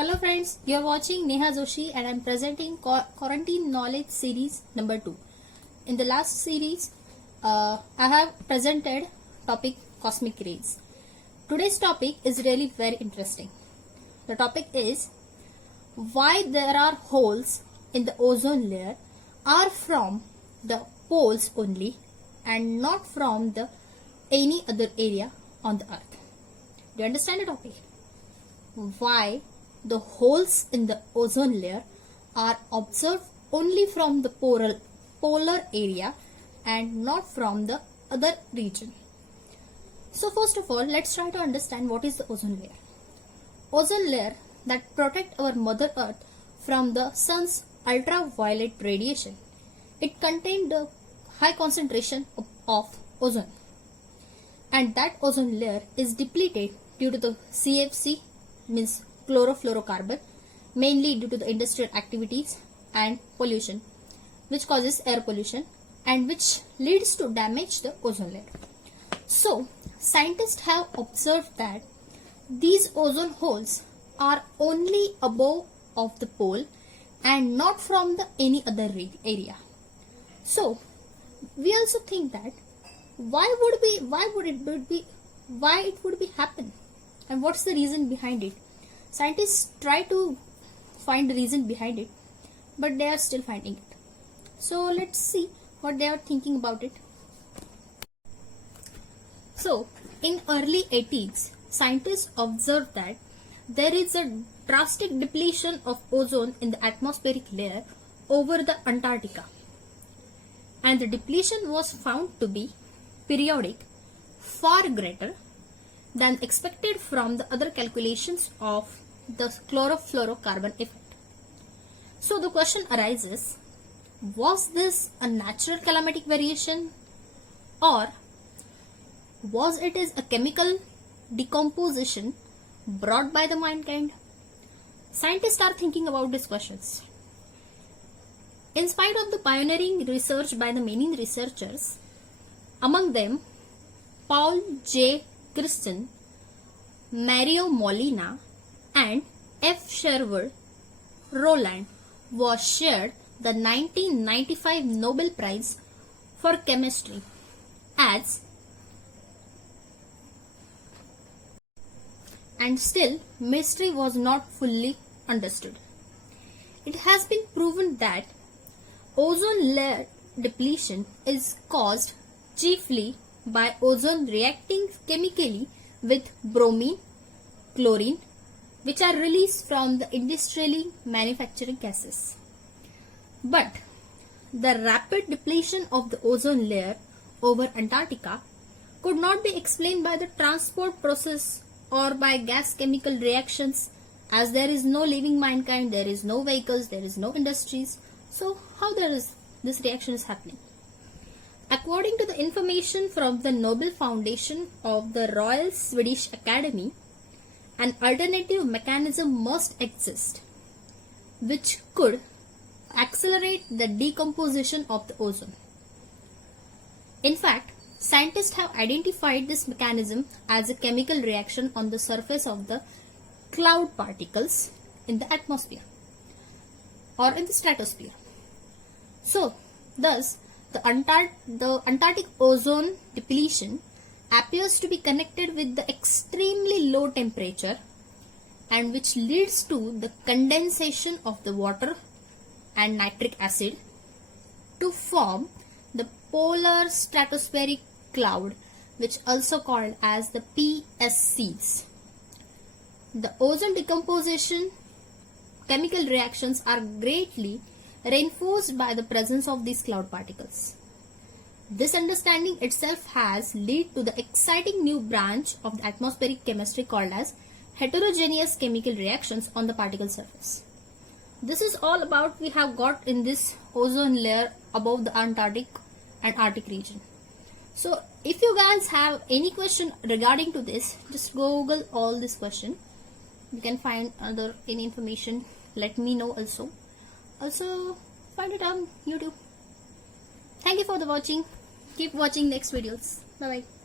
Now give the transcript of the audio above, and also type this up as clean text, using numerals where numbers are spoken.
Hello friends, you are watching Neha Joshi and I am presenting Quarantine Knowledge Series number 2. In the last series, I have presented topic cosmic rays. Today's topic is really very interesting. The topic is why there are holes in the ozone layer are from the poles only and not from the any other area on the earth. Do you understand the topic? Why the holes in the ozone layer are observed only from the polar area and not from the other region. So first of all, let's try to understand what is the ozone layer. Ozone layer that protect our mother earth from the sun's ultraviolet radiation. It contains the high concentration of ozone, and that ozone layer is depleted due to the CFC, means chlorofluorocarbon, mainly due to the industrial activities and pollution, which causes air pollution and which leads to damage the ozone layer. So scientists have observed that these ozone holes are only above of the pole and not from the any other area. So we also think that why it would be happen, and what's the reason behind it? Scientists try to find the reason behind it, but they are still finding it. So let's see what they are thinking about it. So in early 80s, scientists observed that there is a drastic depletion of ozone in the atmospheric layer over the Antarctica, and the depletion was found to be periodic, far greater than expected from the other calculations of the chlorofluorocarbon effect. So the question arises, was this a natural climatic variation, or was it a chemical decomposition brought by the mankind? Scientists are thinking about these questions. In spite of the pioneering research by the many researchers, among them Paul J. Christian, Mario Molina, and F. Sherwood Rowland was shared the 1995 Nobel Prize for Chemistry and still mystery was not fully understood. It has been proven that ozone layer depletion is caused chiefly by ozone reacting chemically with bromine, chlorine, which are released from the industrially manufactured gases. But the rapid depletion of the ozone layer over Antarctica could not be explained by the transport process or by gas chemical reactions, as there is no living mankind, there is no vehicles, there is no industries. So how this reaction is happening? According to the information from the Nobel Foundation of the Royal Swedish Academy, an alternative mechanism must exist which could accelerate the decomposition of the ozone. In fact, scientists have identified this mechanism as a chemical reaction on the surface of the cloud particles in the atmosphere or in the stratosphere. So, thus, the Antarctic ozone depletion appears to be connected with the extremely low temperature, and which leads to the condensation of the water and nitric acid to form the polar stratospheric cloud, which also called as the PSCs. The ozone decomposition chemical reactions are greatly reinforced by the presence of these cloud particles. This understanding itself has led to the exciting new branch of the atmospheric chemistry called as heterogeneous chemical reactions on the particle surface. This is all about we have got in this ozone layer above the Antarctic and Arctic region. So if you guys have any question regarding to this, just Google all this question. You can find any information. Let me know also. Also find it on YouTube. Thank you for the watching. Keep watching next videos. Bye bye.